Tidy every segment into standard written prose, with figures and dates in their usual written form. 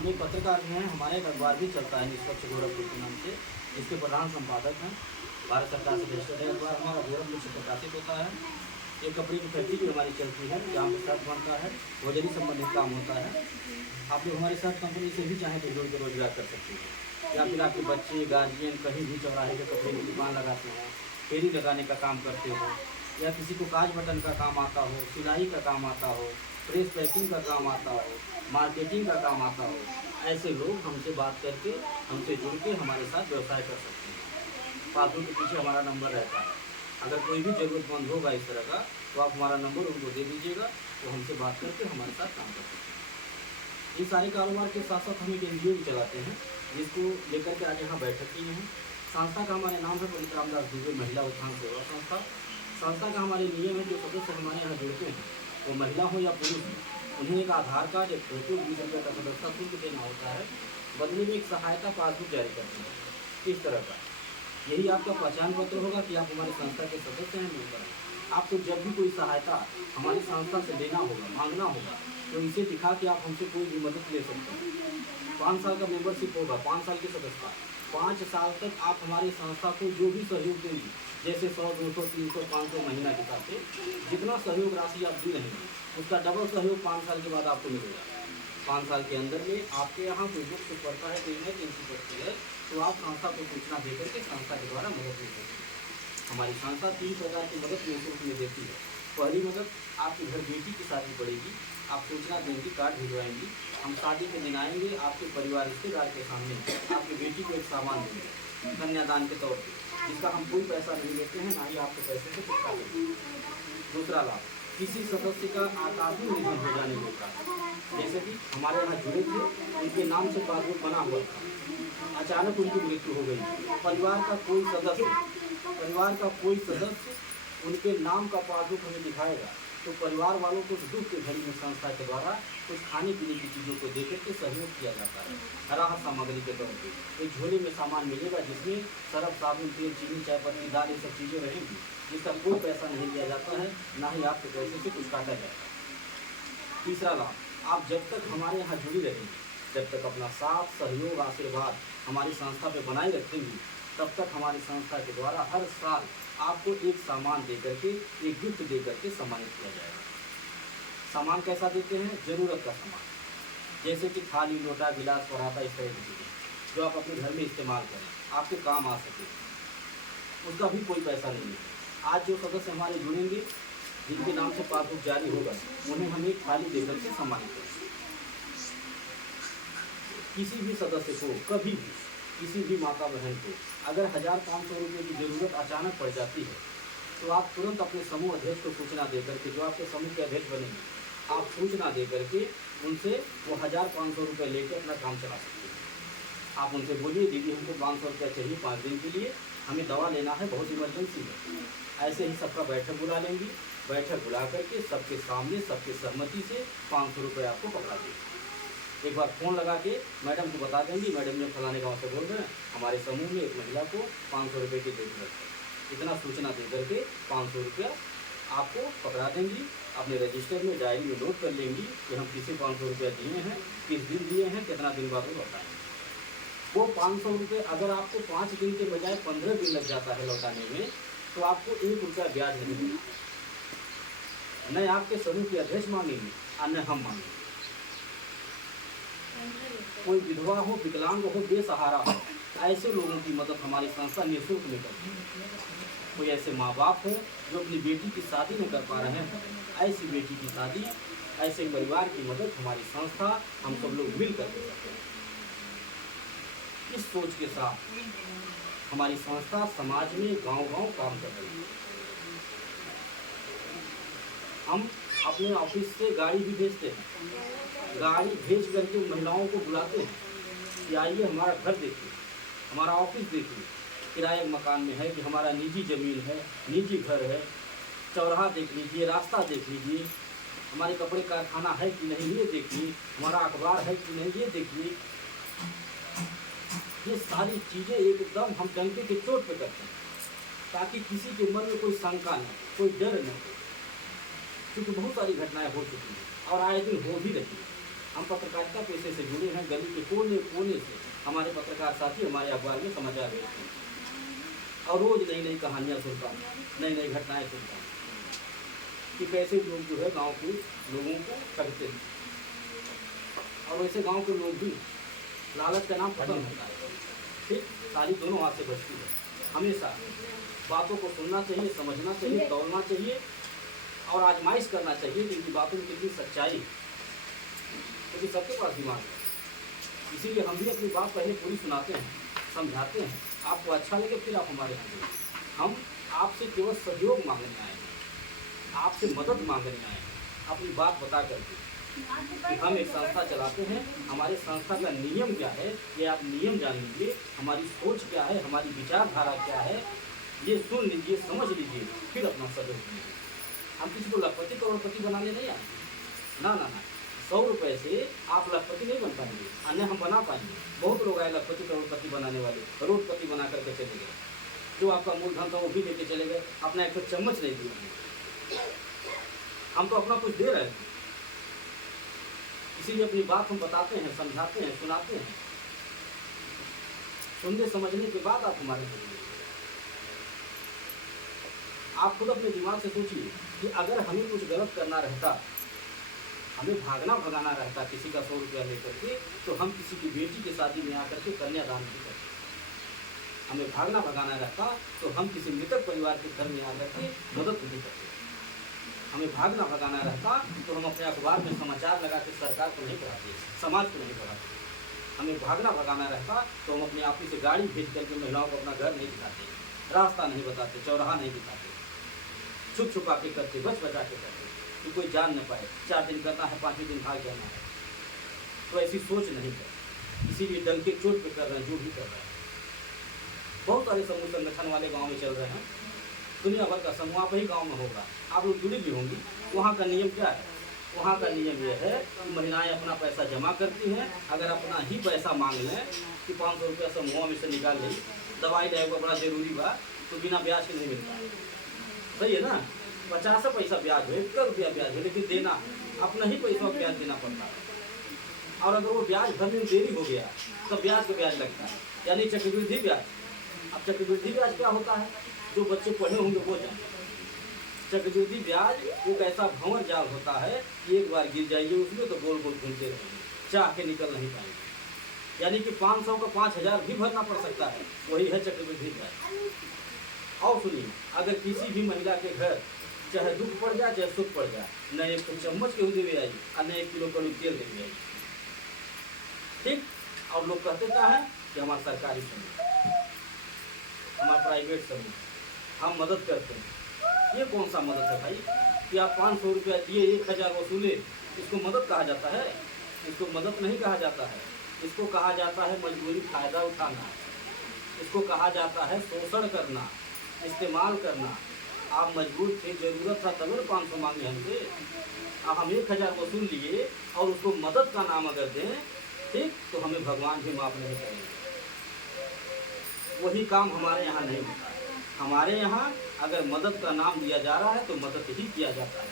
हम एक पत्रकार हैं, हमारे एक अखबार भी चलता है निष्पक्ष गोरखपुर के नाम से, जिसके प्रधान संपादक हैं। भारत सरकार से रजिस्टर्ड है अखबार हमारा, गोरखपुर से प्रकाशित होता है। एक कपड़े की फैक्ट्री भी हमारी चलती है, जहाँ पर शर्ट बनता है, वजनी संबंधित काम होता है। आप लोग हमारी शर्ट कंपनी से भी चाहें तो जुड़ कर रोजगार कर सकते हैं, या फिर आपके बच्चे गार्जियन कहीं भी चौराहे के कपड़े की दुकान लगाते हैं, फेरी लगाने का काम करते हो, या किसी को काज बटन का काम आता हो, सिलाई का काम आता हो, प्रेस पैकिंग का काम आता हो, मार्केटिंग का काम आता हो, ऐसे लोग हमसे बात करके, हमसे जुड़ के हमारे साथ व्यवसाय कर सकते हैं। पासबुक के पीछे हमारा नंबर रहता है। अगर कोई भी ज़रूरतमंद होगा इस तरह का, तो आप हमारा नंबर उनको दे दीजिएगा, वो हमसे बात करके हमारे साथ काम कर सकते हैं। इन सारे कारोबार के साथ साथ हम एक NGO भी चलाते हैं, जिसको लेकर के आज यहाँ बैठक की है। संस्था का हमारे नाम है पंडित रामदास दुबे महिला उत्थान सेवा संस्था। संस्था का हमारे नियम है, जो सदस्य हमारे यहाँ जुड़ते हैं, वो महिला हो या पुरुष हो, उन्हें एक आधार कार्ड, एक फोटो, 20 रुपये का सदस्यता शुल्क देना होता है। बदले में एक सहायता पासबुक जारी करते हैं। इस तरह का यही आपका पहचान पत्र होगा कि आप हमारी संस्था के सदस्य हैं, मेंबर हैं। आपको जब भी कोई सहायता हमारी संस्था से लेना होगा, मांगना होगा, तो इसे दिखा के आप हमसे कोई भी मदद ले सकते हैं। 5 साल का मेंबरशिप होगा, 5 साल की सदस्यता। 5 साल तक आप हमारी संस्था को जो भी सहयोग देंगे, जैसे 100, 200, 300, 500 महीना के हिसाब से जितना सहयोग राशि आप दी रहेंगे, उसका डबल सहयोग 5 साल के बाद आपको मिलेगा। 5 साल के अंदर में आपके यहाँ कोई बुक से पड़ता है, कोई इमरजेंसी पड़ती है, तो आप संस्था को सूचना देकर के संस्था के द्वारा मदद ले सकते हैं। हमारी संस्था 3 प्रकार की मदद निःशुल्क में देती है। पहली मदद, आपके घर बेटी की शादी पड़ेगी, आप सूचना देंगी, कार्ड भिजवाएंगी, हम शादी के दिन आएंगे, आपके परिवार रिश्तेदार के सामने आपकी बेटी को एक सामान देंगे कन्यादान के तौर पे, जिसका हम कोई पैसा नहीं लेते हैं, ना ही आपके पैसे से कुछ लेते हैं। दूसरा लाभ, किसी सदस्य का आकस्मिक निधन हो जाने के कारण, जैसे कि हमारे यहाँ जुड़े थे, उनके नाम से पासबुक बना हुआ था, अचानक उनकी मृत्यु हो गई, परिवार का कोई सदस्य उनके नाम का पासबुक हमें दिखाएगा, तो परिवार वालों को दुख के घड़ी में संस्था के द्वारा कुछ खाने पीने की चीज़ों को देकर के सहयोग किया जाता है। राहत सामग्री के तौर पे एक झोले में सामान मिलेगा, जिसमें सरफ, साबुन, तेल, चीनी, चाय पत्ती, दाल, ये सब चीज़ें रहेंगी, जिसका कोई पैसा नहीं लिया जाता है, ना ही आपके पैसे से कुछ काटा जाता है। तीसरा लाभ, आप जब तक हमारे यहाँ जुड़ी रहेंगी, जब तक अपना साथ, सहयोग, आशीर्वाद हमारी संस्था पे बनाए रखेंगी, तब तक हमारी संस्था के द्वारा हर साल आपको एक सामान दे करके, एक गिफ्ट दे करके सम्मानित किया जाएगा। सामान कैसा देते हैं? ज़रूरत का सामान, जैसे कि थाली, लोटा, गिलास, पराता, इस तरह की चीज़ें जो आप अपने घर में इस्तेमाल करें, आपके काम आ सके, उसका भी कोई पैसा नहीं है। आज जो सदस्य हमारे जुड़ेंगे, जिनके नाम से पासबुक जारी होगा, उन्हें हम एक थाली दे करके सम्मानित करेंगे। किसी भी सदस्य को कभी भी, किसी भी माता बहन को अगर 1500 रुपये की ज़रूरत अचानक पड़ जाती है, तो आप तुरंत अपने समूह अध्यक्ष को सूचना दे करके, जो आपके समूह के अध्यक्ष बनेंगे, आप सूचना दे करके उनसे वो 1500 रुपये लेकर अपना काम चला सकते हैं। आप उनसे बोलिए, दीदी हमको 500 रुपया चाहिए 5 दिन के लिए, हमें दवा लेना है, बहुत इमरजेंसी है। ऐसे ही सबका बैठक बुला लेंगी, बैठक बुला करके सबके सामने, सबके सहमति से 500 रुपये आपको पकड़ा देंगे। एक बार फ़ोन लगा के मैडम को बता देंगी, मैडम ने फलाने गाँव से बोल रहे हैं, हमारे समूह में एक महिला को 500 रुपये की ज़रूरत है। इतना सूचना दे करके 500 रुपया आपको पकड़ा देंगी। अपने रजिस्टर में, डायरी में नोट कर लेंगी कि हम किसी 500 रुपया दिए हैं, किस दिन दिए हैं, कितना दिन बाद वो लौटाएंगे। वो 500 रुपये अगर आपको 5 दिन के बजाय 15 दिन लग जाता है लौटाने में, तो आपको 1 रुपया ब्याज नहीं मिलेगा। न आपके समूह के अध्यक्ष मांगेंगे और न हम मांगेंगे। कोई विधवा हो, विकलांग हो, बेसहारा हो, ऐसे लोगों की मदद हमारी संस्था निःशुल्क में करती है। कोई ऐसे माँ बाप हो जो अपनी बेटी की शादी नहीं कर पा रहे हैं, ऐसी बेटी की शादी, ऐसे परिवार की मदद हमारी संस्था, हम सब लोग मिल करके करते हैं। इस सोच के साथ हमारी संस्था समाज में गांव-गांव काम कर रही है। हम अपने ऑफिस से गाड़ी भी भेजते हैं, गाड़ी भेज करके महिलाओं को बुलाते हैं कि आइए हमारा घर देखिए, हमारा ऑफिस देखिए, किराए मकान में है कि हमारा निजी ज़मीन है, निजी घर है, चौराहा देख लीजिए, रास्ता देख लीजिए, हमारे कपड़े कारखाना है कि नहीं ये देखिए, हमारा अखबार है कि नहीं ये देखिए। ये सारी चीज़ें एकदम हम डंके की चोट पे करते हैं, ताकि किसी के मन में कोई शंका न हो, कोई डर न हो, क्योंकि बहुत सारी घटनाएं हो चुकी हैं और आए दिन हो भी रही हैं। हम पत्रकारिता पेशे से जुड़े हैं, गली के कोने कोने से हमारे पत्रकार साथी हमारे अखबार में समाचार भेजते हैं और रोज नई नई कहानियाँ सुनता हूँ, नई नई घटनाएं सुनता हूँ कि कैसे लोग जो है गांव के लोगों को ठगते हैं और वैसे गांव के लोग भी लालच का नाम खत्म होता है। ठीक, सारी दोनों हाथ से बचती है। हमेशा बातों को सुनना चाहिए, समझना चाहिए, तौलना चाहिए और आजमाइश करना चाहिए कि इनकी बातों में कितनी सच्चाई है, क्योंकि सबके पास दिमाग है। इसीलिए हम भी अपनी बात पहले पूरी सुनाते हैं, समझाते हैं, आपको अच्छा लगे फिर आप हमारे यहाँ आए। हम आपसे केवल सहयोग मांगने आए हैं, आपसे मदद मांगने आए हैं, अपनी बात बता करके कि हम एक संस्था चलाते हैं, हमारे संस्था का नियम क्या है ये आप नियम जान लीजिए, हमारी सोच क्या है, हमारी विचारधारा क्या है ये सुन लीजिए, समझ लीजिए, फिर अपना सहयोग कीजिए। हम किसी को लखपति करोड़पति बनाने नहीं आए, ना ना ना। 100 रुपये से आप लखपति नहीं बन पाएंगे, अन्य हम बना पाएंगे। बहुत लोग आए लखपति करोड़पति बनाने वाले, करोड़पति बना करके चले गए। जो आपका मूलधन था वो भी लेके चले गए, अपना एक चम्मच नहीं दिया। हम तो अपना कुछ दे रहे थे, इसीलिए अपनी बात हम बताते हैं, समझाते हैं, सुनाते हैं। सुनने समझने के बाद आप हमारे बोलिए। आप खुद अपने दिमाग से सोचिए कि अगर हमें कुछ गलत करना रहता, हमें भागना भगाना रहता किसी का 100 रुपया लेकर के, तो हम किसी की बेटी की शादी में आकर के कन्यादान नहीं करते। हमें भागना भगाना रहता तो हम किसी मृतक परिवार के घर में आकर के मदद नहीं करते। हमें भागना भगाना रहता तो हम अपने अखबार में समाचार लगा के सरकार को नहीं पढ़ाते, समाज को नहीं पढ़ाते। हमें भागना भगाना रहता तो हम अपने ऑफिस से गाड़ी भेज करके महिलाओं को अपना घर नहीं दिखाते, रास्ता नहीं बताते, चौराहा नहीं दिखाते, छुप छुपा के करते, बच बचा के करते कि कोई जान न पाए। 4 दिन करना है, 5वें दिन भाग जाना है। तो ऐसी सोच नहीं है, इसीलिए डंके के चोट पे कर रहे हैं जो भी कर रहे हैं। बहुत सारे समूह संगठन वाले गाँव में चल रहे हैं, दुनिया भर का समूह आप ही गाँव में होगा, आप लोग जुड़ी भी होंगी। वहाँ का नियम क्या है? वहाँ का नियम यह है कि महिलाएं अपना पैसा जमा करती हैं, अगर अपना ही पैसा मांग लें कि 500 रुपया समूह में से निकाल लें, दवाई लेगा बड़ा जरूरी बा तो बिना ब्याज के नहीं मिलता। सही है ना? 50 पैसा ब्याज हो, 1 रुपया ब्याज है, लेकिन देना अपना ही पैसा ब्याज देना पड़ता है। और अगर वो ब्याज भरने में देरी हो गया तो ब्याज का ब्याज लगता है, यानी चक्रवृद्धि ब्याज। अब चक्रवृद्धि ब्याज क्या होता है? जो बच्चे पढ़े होंगे वो जाने। चक्रवृद्धि ब्याज एक ऐसा भंवर जाल होता है कि एक बार गिर जाइए उसमें तो गोल गोल घूमते रहेंगे, चाह के निकल नहीं पाएंगे। यानी कि 500 का 5000 भी भरना पड़ सकता है, वही है चक्रवृद्धि ब्याज। और सुनिए, अगर किसी भी महिला के घर चाहे दुख पड़ जाए चाहे सुख पड़ जाए, न 1 चम्मच के दे आई और न 1 किलो कड़ी तेल दे आई। ठीक, और लोग कहते क्या है कि हमारा सरकारी समूह, हमारा प्राइवेट समूह, हम मदद करते हैं। ये कौन सा मदद है भाई कि आप 500 रुपया दिए 1000 वसूले, इसको मदद कहा जाता है? इसको मदद नहीं कहा जाता है, इसको कहा जाता है मजबूरी फ़ायदा उठाना, इसको कहा जाता है शोषण करना, इस्तेमाल करना। आप मजबूर थे, ज़रूरत था तब 500 मांगे हमसे, अब हम 1000 वसूल लिए और उसको मदद का नाम अगर दें, ठीक, तो हमें भगवान भी माफ़ नहीं करेंगे। वही काम हमारे यहाँ नहीं होता है। हमारे यहाँ अगर मदद का नाम दिया जा रहा है तो मदद ही किया जाता है।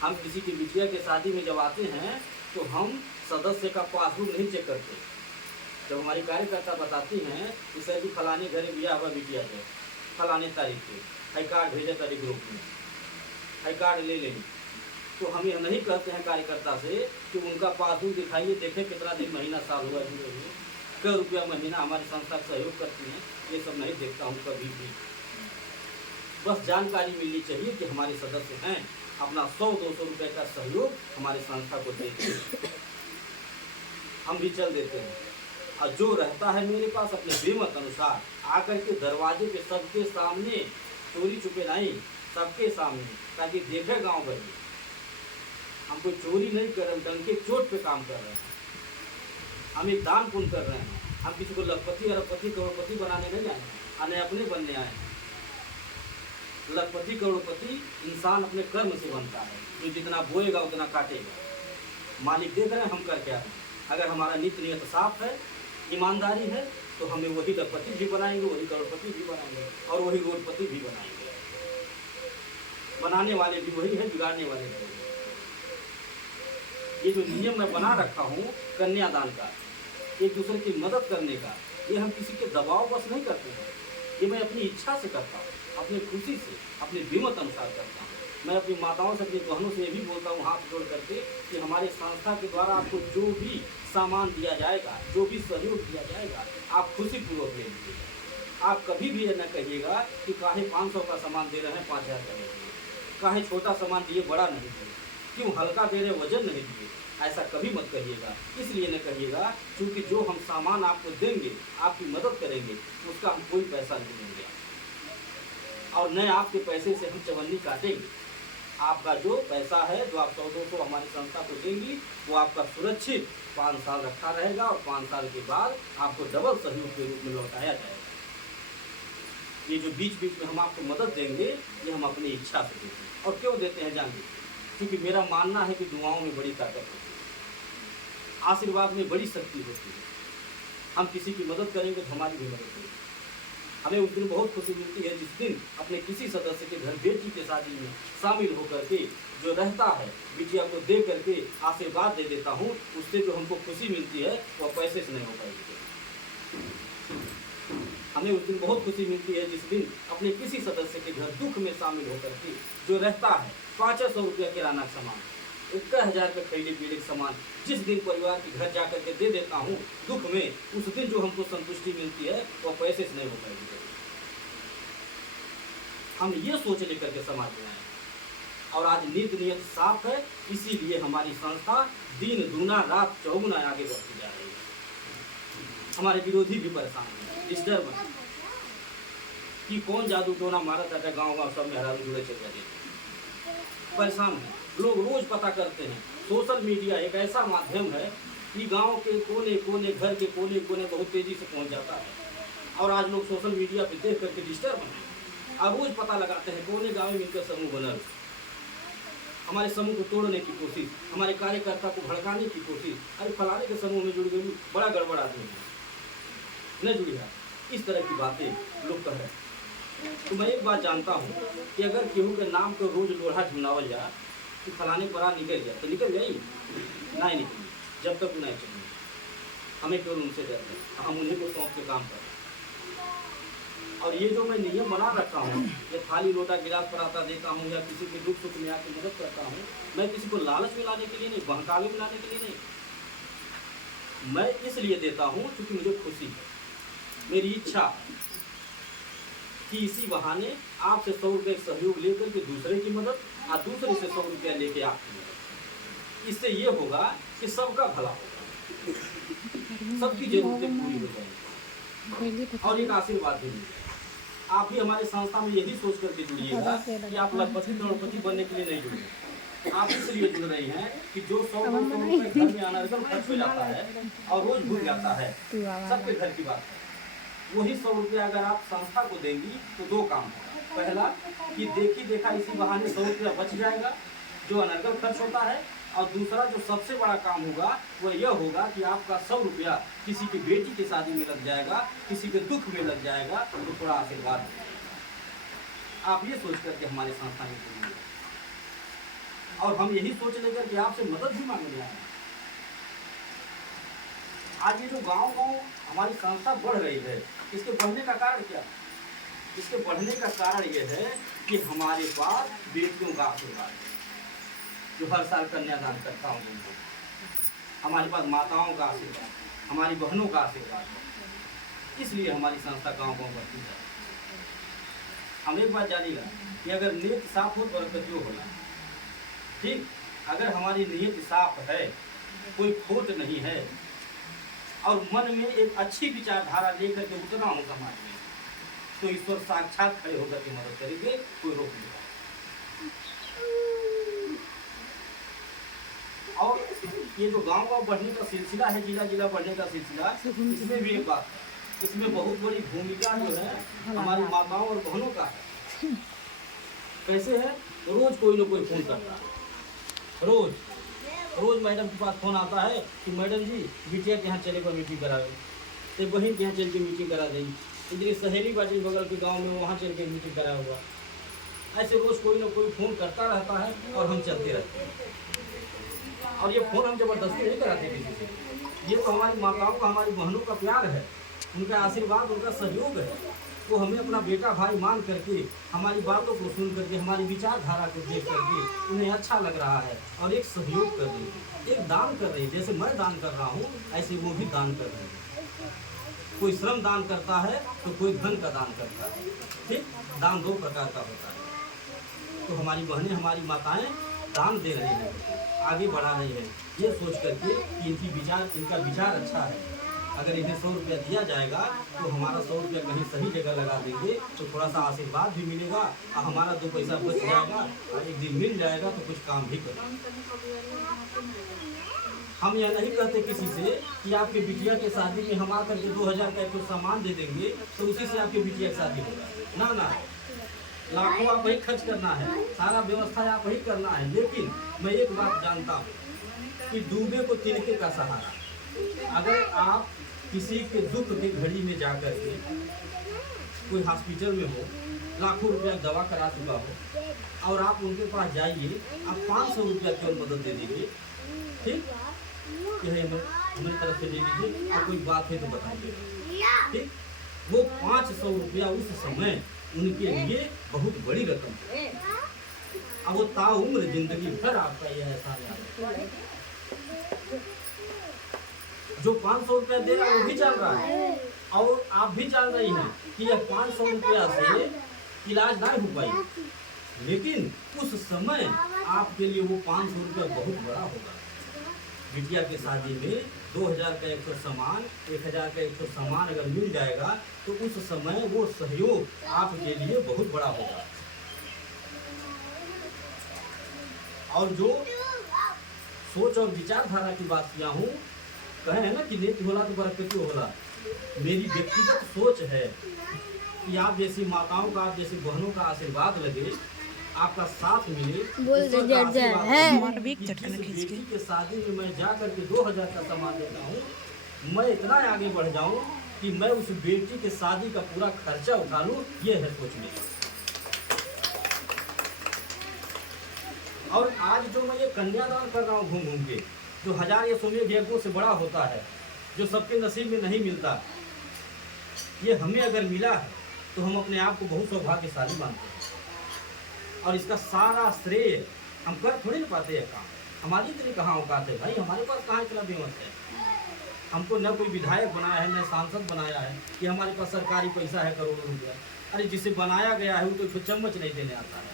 हम किसी की बिटिया के शादी में जब आते हैं तो हम सदस्य का पासबुक नहीं चेक करते। जब हमारी कार्यकर्ता बताती हैं कि सर जी फलाने घर बिया हुआ बिटिया है, फलाने तारीख के हाई कार्ड भेजे तारीख ग्रुप में, हाई कार्ड ले लें, तो हम यह नहीं कहते हैं कार्यकर्ता से कि उनका पासबुक दिखाइए, देखें कितना दिन महीना साल हुआ जुड़े हुए, कै रुपया महीना हमारी संस्था सहयोग करती हैं। ये सब नहीं देखता हूँ कभी भी। बस जानकारी मिलनी चाहिए कि हमारे सदस्य हैं, अपना 100-200 रुपये का सहयोग हमारे संस्था को देते हैं, हम भी चल देते हैं। और जो रहता है मेरे पास अपने बेमत अनुसार आकर के दरवाजे पे सबके सामने, चोरी छुपे नहीं, सबके सामने, ताकि देखे गांव भर में हम कोई चोरी नहीं कर रहे हैं, डंके चोट पे काम कर रहे हैं, हम एक दान पुण्य कर रहे हैं। हम किसी को लखपति अरबपति करोड़पति बनाने नहीं आए हैं, आने अपने बनने आए हैं। लखपति करोड़पति इंसान अपने कर्म से बनता है, जो जितना बोएगा उतना काटेगा। मालिक देख रहे हैं, हम कर क्या रहे हैं। अगर हमारा नीति नियत साफ है, ईमानदारी है, तो हमें वही लखपति भी बनाएंगे, वही करोड़पति भी बनाएंगे और वही रोडपति भी बनाएंगे। बनाने वाले भी वही है, बिगाड़ने वाले भी। ये जो नियम मैं बना रखा हूँ कन्यादान का, एक दूसरे की मदद करने का, ये हम किसी के दबाव बस नहीं करते हैं, ये मैं अपनी इच्छा से करता हूँ, अपनी खुशी से, अपने विमत अनुसार करता हूँ। मैं अपनी माताओं से, अपनी बहनों से ये भी बोलता हूँ हाथ जोड़ करके कि हमारे संस्था के द्वारा आपको जो भी सामान दिया जाएगा, जो भी सहयोग दिया जाएगा, आप खुशीपूर्वक ले लीजिएगा। आप कभी भी ये न कहिएगा कि काहे 500 का सामान दे रहे हैं 5000 का दे दिए, काहे छोटा सामान दिए बड़ा नहीं दिए, क्यों हल्का दे रहे वजन नहीं दिए, ऐसा कभी मत कहिएगा। इसलिए न कहिएगा क्योंकि जो हम सामान आपको देंगे, आपकी मदद करेंगे, उसका हम कोई पैसा नहीं देंगे और न आपके पैसे से हम चवन्नी काटेंगे। आपका जो पैसा है, जो आप 100-200 हमारी संस्था को देंगी, वो आपका सुरक्षित 5 साल रखा रहेगा और 5 साल के बाद आपको डबल सहयोग के रूप में लौटाया जाएगा। ये जो बीच बीच में हम आपको मदद देंगे, ये हम अपनी इच्छा से देते हैं। और क्यों देते हैं जान लीजिए, क्योंकि मेरा मानना है कि दुआओं में बड़ी ताकत होती है, आशीर्वाद में बड़ी शक्ति होती है। हम किसी की मदद करेंगे तो हमारी भी मदद होगी। हमें उस दिन बहुत खुशी मिलती है जिस दिन अपने किसी सदस्य के घर बेटी के शादी में शामिल होकर के जो रहता है, बिटिया को दे करके आशीर्वाद दे देता हूँ, उससे जो हमको खुशी मिलती है वह पैसे से नहीं हो पाएगी। हमें उस दिन बहुत खुशी मिलती है जिस दिन अपने किसी सदस्य के घर दुख में शामिल होकर के जो रहता है, 500 रुपया किराना सामान, 1000 का खरीदे पीड़े सामान जिस दिन परिवार के घर जा करके दे देता हूँ दुख में, उस दिन जो हमको संतुष्टि मिलती है वह पैसे से नहीं हो पाएगी। हम ये सोच लेकर के समाज में आए और आज नीयत साफ है, इसीलिए हमारी संस्था दिन दूना रात चौगुना आगे बढ़ती जा रही है। हमारे विरोधी भी परेशान है, डिस्टर्ब है कि कौन जादू टोना मारा था, गाँव सब में हरा जुड़े चल जाते परेशान है। लोग रोज पता करते हैं। सोशल मीडिया एक ऐसा माध्यम है कि गांव के कोने कोने, घर के कोने कोने बहुत तेजी से पहुंच जाता है और आज लोग सोशल मीडिया पे देख करके डिस्टर्ब हैं और रोज पता लगाते हैं कोने गाँव में मिलकर समूह बना, हमारे समूह को तोड़ने की कोशिश, हमारे कार्यकर्ता को भड़काने की कोशिश, अरे फलाने के समूह में जुड़ गई, बड़ा गड़बड़ आदमी है, न जुड़िया, इस तरह की बातें लोग कह रहे हैं। तो मैं एक बात जानता हूँ कि अगर केहू के नाम को रोज लोढ़ा झुमनावल जा कि फलाने पर निकल गया तो निकल गई नहीं निकली, जब तक नहीं चलेंगे। हमें केवल उनसे डर है, हम उन्हीं को सौंप के काम करें। और ये जो मैं नियम बना रखा हूँ, ये थाली लोटा गिलास पर आता देता हूँ या किसी के दुख सुख में आकर मदद करता हूँ, मैं किसी को लालच में लाने के लिए नहीं, बहकावे में लाने के लिए नहीं, मैं इसलिए देता हूँ क्योंकि मुझे खुशी है, मेरी इच्छा कि इसी बहाने आपसे 100 रुपये सहयोग लेकर के दूसरे की मदद और दूसरे से 100 रुपया लेके आपकी मदद, इससे ये होगा कि सबका भला होगा, सबकी जरूरतें पूरी हो जाएंगी और एक आशीर्वाद भी मिलेगा। आप भी हमारे संस्था में यही सोच करके जुड़िएगा कि आप लखपति करोड़पति बनने के लिए नहीं जुड़े, आप इसलिए जुड़ रही हैं कि जो 100-200 रुपये घर में अनर्गल खर्च हो जाता है और रोज भूल जाता है, सबके घर की बात है, वही 100 रुपया अगर आप संस्था को देंगी तो 2 काम होगा। पहला कि देखी देखा इसी बहाने 100 रुपया बच जाएगा जो अनर्गल खर्च होता है, और दूसरा जो सबसे बड़ा काम होगा वह यह होगा कि आपका 100 रुपया किसी की बेटी की शादी में लग जाएगा, किसी के दुख में लग जाएगा, तो थोड़ा आशीर्वाद हो जाएगा। आप ये सोच करके हमारे संस्था में जुड़िए और हम यही सोच लेकर के आपसे मदद भी मांगने आए। आज ये जो गांव-गांव हमारी संस्था बढ़ रही है, इसके बढ़ने का कारण क्या? इसके बढ़ने का कारण ये है कि हमारे पास बेटियों का आशीर्वाद है, जो हर साल कन्यादान करता हूँ उनको, हमारे पास माताओं का आशीर्वाद, हमारी बहनों का आशीर्वाद है, इसलिए हमारी संस्था गाँव-गाँव बढ़ती है। हम एक बात जानिएगा कि अगर नीयत साफ हो तो बरकतियों होला, ठीक? अगर हमारी नीयत साफ है, कोई खोट नहीं है और मन में एक अच्छी विचारधारा लेकर के उतना हूँ समाज में, तो ईश्वर साक्षात खड़े होकर के मदद करेंगे, कोई रोक नहीं पाएगा। और ये जो गांव-गांव बढ़ने का सिलसिला है, जिला-जिला बढ़ने का सिलसिला, इसमें भी एक बात है, इसमें बहुत बड़ी भूमिका जो है हमारी माताओं और बहनों का है। कैसे है? रोज कोई ना कोई फोन करता है, रोज मैडम के पास फोन आता है कि मैडम जी बिटिया के यहाँ चले पर मीटिंग करावे, तो बहन के यहाँ चल के मीटिंग करा देंगी, इधर सहेली बाटी बगल के गांव में वहाँ चल के मीटिंग करा हुआ। ऐसे रोज कोई ना कोई फोन करता रहता है और हम चलते रहते हैं। और ये फोन हम जबरदस्ती नहीं कराते किसी से, ये तो हमारी माताओं का, हमारी बहनों का प्यार है, उनका आशीर्वाद, उनका सहयोग है। वो हमें अपना बेटा भाई मान करके, हमारी बातों को सुन करके, हमारी विचारधारा को देख करके उन्हें अच्छा लग रहा है और एक सहयोग कर रही है, एक दान कर रही है। जैसे मैं दान कर रहा हूँ ऐसे वो भी दान कर रहे हैं। कोई श्रम दान करता है तो कोई धन का दान करता है। ठीक, दान दो प्रकार का होता है। तो हमारी बहनें, हमारी माताएं दान दे रही हैं, आगे बढ़ा रही है, ये सोच करके कि इनका विचार अच्छा है। अगर इन्हें 100 रुपया दिया जाएगा तो हमारा 100 रुपया कहीं सही जगह लगा देंगे तो थोड़ा सा आशीर्वाद भी मिलेगा और हमारा 2 पैसा बच जाएगा और एक दिन मिल जाएगा तो कुछ काम भी करेंगे। हम यह नहीं कहते किसी से कि आपके बिटिया के शादी में हम आकर के 2000 का कुछ सामान दे देंगे तो उसी से आपकी बिटिया की शादी होगा। ना, लाखों आप वही खर्च करना है, सारा व्यवस्था आप वही करना है। लेकिन मैं एक बात जानता हूँ कि डूबे को तिनके का सहारा। अगर आप किसी के दुख की घड़ी में जाकर के, कोई हॉस्पिटल में हो, लाखों रुपया दवा करा चुका हो और आप उनके पास जाइए, आप 500 रुपया केवल मदद दे दीजिए। ठीक, यह हमारी तरफ से ले लीजिए और कोई बात है तो बताइए। ठीक, वो 500 रुपया उस समय उनके लिए बहुत बड़ी रकम है। अब वो ताउम्र जिंदगी भर आपका यह एहसान याद। जो 500 रुपया दे रहा है वो भी जान रहा है और आप भी जान रही हैं कि यह 500 रुपया से इलाज नहीं हो पाई, लेकिन उस समय आपके लिए वो 500 रुपया बहुत बड़ा होगा। बिटिया की शादी में 2000 का 100 सामान, 1000 का 100 सामान अगर मिल जाएगा तो उस समय वो सहयोग आपके लिए बहुत बड़ा होगा। और जो सोच और विचारधारा की बात किया हूँ, कहे है ना कि नेति होला तो बरकती होला। मेरी व्यक्तिगत सोच है कि आप जैसी माताओं का, आप जैसी बहनों का आशीर्वाद लगे, आपका साथ मिले। बेटी के शादी में मैं जा करके 2000 का सामान देता हूँ, मैं इतना आगे बढ़ जाऊँ कि मैं उस बेटी के शादी का पूरा खर्चा उठा लूँ। ये है सोचने की। और आज जो मैं ये कन्यादान कर रहा हूँ घूम घूम के, जो 1000 या 100 यज्ञों से बड़ा होता है, जो सबके नसीब में नहीं मिलता, ये हमें अगर मिला है तो हम अपने आप को बहुत सौभाग्यशाली मानते हैं। और इसका सारा श्रेय हम कर थोड़ी ना पाते हैं काम। हमारी इतनी कहाँ औकात है भाई, हमारे पास कहाँ इतना बेमत है। हमको न कोई विधायक बनाया है, न सांसद बनाया है कि हमारे पास सरकारी पैसा है करोड़ों रुपया। अरे जिसे बनाया गया है वो तो चम्मच नहीं देने आता है,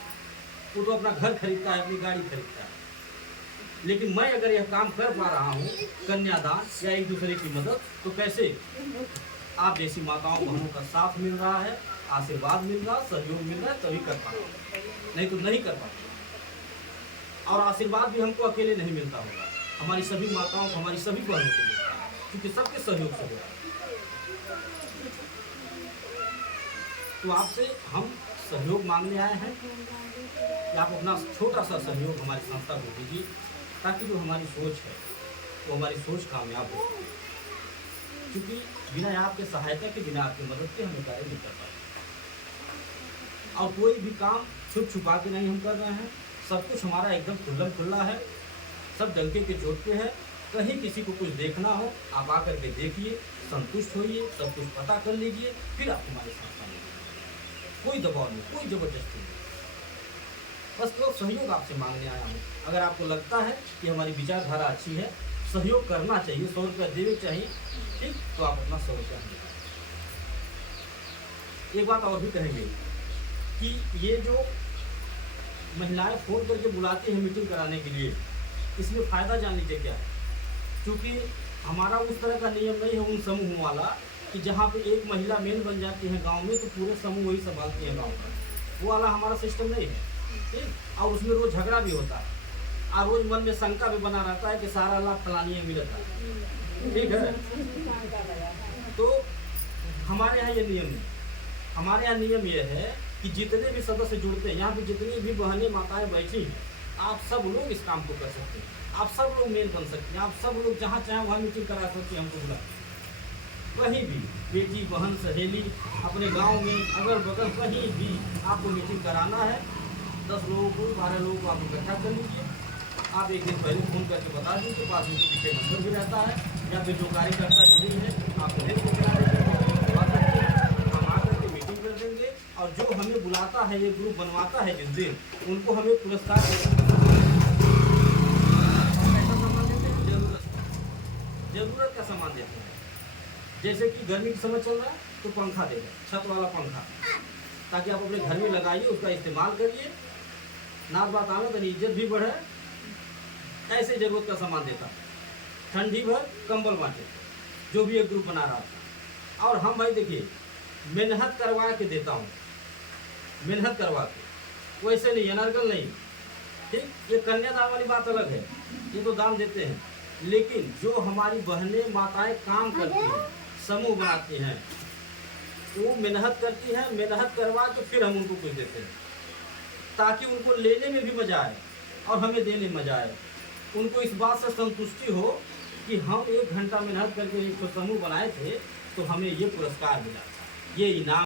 वो तो अपना घर खरीदता है, अपनी गाड़ी खरीदता है। लेकिन मैं अगर यह काम कर पा रहा हूँ, कन्यादान या एक दूसरे की मदद, तो कैसे आप जैसी माताओं बहनों का साथ मिल रहा है, आशीर्वाद मिल रहा, सहयोग मिल रहा है, तभी कर पा रहा हूँ, नहीं तो नहीं कर पाते। और आशीर्वाद भी हमको अकेले नहीं मिलता होगा, हमारी सभी माताओं को, हमारी सभी बहनों को मिलता है, क्योंकि सबके सहयोग से हो रहा है। तो आपसे हम सहयोग मांगने आए हैं कि आप अपना छोटा सा सहयोग हमारी संस्था को दीजिए, ताकि जो हमारी सोच है वो हमारी सोच कामयाब हो। क्योंकि बिना आपके सहायता के, बिना आपकी मदद के हमें कार्य नहीं कर पाए। और कोई भी काम छुप छुपा के नहीं हम कर रहे हैं, सब कुछ हमारा एकदम खुल्लम खुल्ला है, सब डंके के चोट पे है। कहीं किसी को कुछ देखना हो, आप आकर के देखिए, संतुष्ट होइए, सब कुछ पता कर लीजिए, फिर आप हमारे साथ आइए। कोई दबाव नहीं, कोई जबरदस्ती नहीं, बस तो सहयोग आपसे मांगने आया हूँ। अगर आपको लगता है कि हमारी विचारधारा अच्छी है, सहयोग करना चाहिए, 100 रुपया देने चाहिए, ठीक, तो आप अपना 100 रुपया दें। एक बात और भी कहेंगे कि ये जो महिलाएं फोन करके बुलाती हैं मीटिंग कराने के लिए, इसमें फ़ायदा जान लीजिए क्या है। क्योंकि हमारा उस तरह का नियम नहीं है उन समूह वाला कि जहाँ पे एक महिला मेन बन जाती है गांव में तो पूरे समूह वही संभालती है गांव का, वो वाला हमारा सिस्टम नहीं है। ठीक, और उसमें रोज़ झगड़ा भी होता है और रोज़ मन में शंका भी बना रहता है कि सारा लाभ फलानी मिलता है। ठीक है, तो हमारे यहाँ ये नियम है। हमारे यहाँ नियम ये है कि जितने भी सदस्य जुड़ते हैं, यहाँ पे जितनी भी बहनें माताएं बैठी हैं, आप सब लोग इस काम को कर सकते हैं, आप सब लोग मेल बन सकते हैं, आप सब लोग जहाँ चाहें वहाँ मीटिंग करा सकते हैं। हमको बुला कहीं भी, बेटी बहन सहेली, अपने गांव में अगल बगल कहीं भी आपको मीटिंग कराना है, 10 लोगों को 12 लोगों को आप इकट्ठा कर लीजिए, आप एक दिन पहले फ़ोन करके बता दीजिए, पास में पीछे नंबर भी रहता है, या फिर जो कार्यकर्ता जुड़ी है आप उन्हें सूचना देंगे, बुला सकते हैं, हम आकर के मीटिंग कर देंगे। और जो हमें बुलाता है, ये ग्रुप बनवाता है जिस दिन, उनको हमें पुरस्कार जरूरत का सामान देते हैं। जैसे कि गर्मी का समय चल रहा है तो पंखा देगा, छत वाला पंखा, ताकि आप अपने घर में लगाइए, उसका इस्तेमाल करिए, नात बात आवे तो इज्जत भी बढ़े। ऐसे जरूरत का सामान देता है। ठंडी भर कंबल बांटे, जो भी एक ग्रुप बना रहा था। और हम भाई देखिए मेहनत करवा के देता हूँ, मेहनत करवा के, वैसे नहीं अनर्गल नहीं। ठीक, ये कन्यादान वाली बात अलग है, ये तो दान देते हैं, लेकिन जो हमारी बहनें माताएं काम करती हैं, समूह बनाती हैं, वो मेहनत करती हैं, मेहनत करवा के फिर हम उनको कुछ देते हैं, ताकि उनको लेने में भी मजा आए और हमें देने में मजा आए। उनको इस बात से संतुष्टि हो कि हम 1 घंटा मेहनत करके एक समूह बनाए थे तो हमें ये पुरस्कार मिला, ये इनाम।